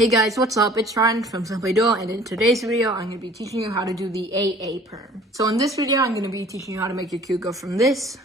Hey guys, what's up? It's Ryan from Simply Duo, and in today's video, I'm going to be teaching you how to do the AA perm. So in this video, I'm going to be teaching you how to make your cube go from this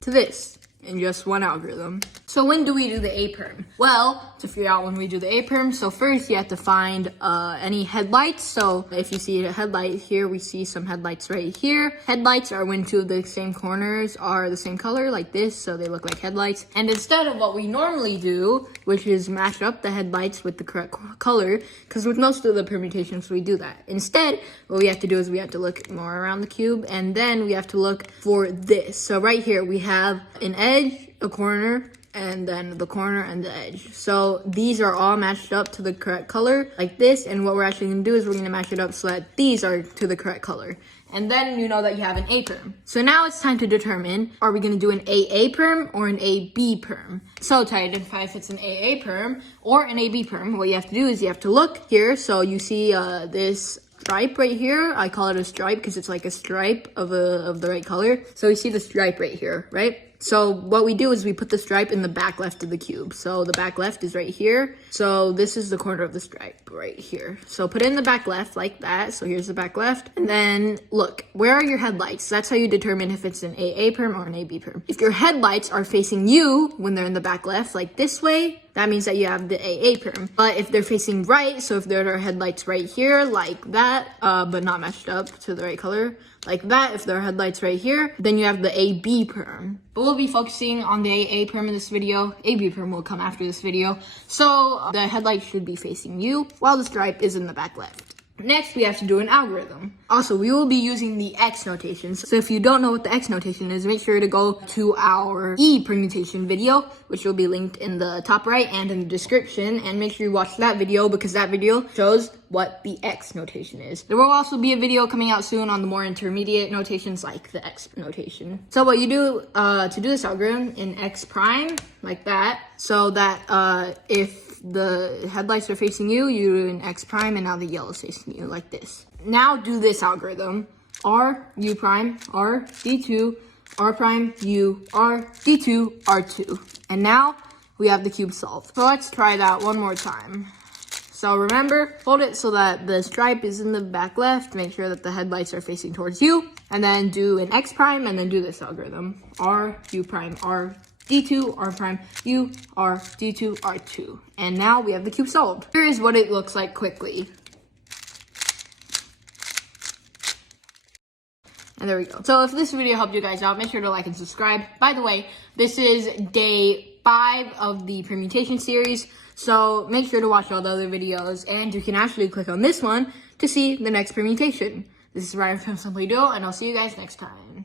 to this in just one algorithm. So when do we do the A perm? Well, to figure out when we do the A perm, so first you have to find any headlights. So if you see a headlight here, we see some headlights right here. Headlights are when two of the same corners are the same color, like this, so they look like headlights. And instead of what we normally do, which is match up the headlights with the correct color, because with most of the permutations we do that. Instead, what we have to do is we have to look more around the cube, and then we have to look for this. So right here we have an edge, a corner, and then the corner and the edge. So these are all matched up to the correct color like this, and what we're actually going to do is we're going to match it up so that these are to the correct color. And then you know that you have an A perm. So now it's time to determine, are we going to do an AA perm or an AB perm? So to identify if it's an AA perm or an AB perm, what you have to do is you have to look here. So you see this stripe right here. I call it a stripe because it's like a stripe of the right color. So you see the stripe right here, right? So what we do is we put the stripe in the back left of the cube. So the back left is right here. So this is the corner of the stripe right here. So put it in the back left like that. So here's the back left. And then look, where are your headlights? That's how you determine if it's an AA perm or an AB perm. If your headlights are facing you when they're in the back left, like this way, that means that you have the AA perm. But if they're facing right, so if there are headlights right here like that, but not matched up to the right color, like that, if there are headlights right here, then you have the AB perm. But we'll be focusing on the AA perm in this video. AB perm will come after this video. So the headlight should be facing you while the stripe is in the back left. Next, we have to do an algorithm. Also, we will be using the X notation. So if you don't know what the X notation is, make sure to go to our E permutation video, which will be linked in the top right and in the description. And make sure you watch that video because that video shows what the X notation is. There will also be a video coming out soon on the more intermediate notations like the X notation. So what you do to do this algorithm in X prime, like that, so that if the headlights are facing you, you do an X prime, and now the yellow is facing you, like this. Now do this algorithm. R, U prime, R, D2, R prime, U, R, D2, R2. And now we have the cube solved. So let's try that one more time. So remember, hold it so that the stripe is in the back left. Make sure that the headlights are facing towards you. And then do an X prime, and then do this algorithm. R, U prime, R, D2, R prime, U, R, D2, R2. And now we have the cube solved. Here is what it looks like quickly. And there we go. So if this video helped you guys out, make sure to like and subscribe. By the way, this is day 5 of the permutation series. So make sure to watch all the other videos, and you can actually click on this one to see the next permutation. This is Ryan from Simply Duo, and I'll see you guys next time.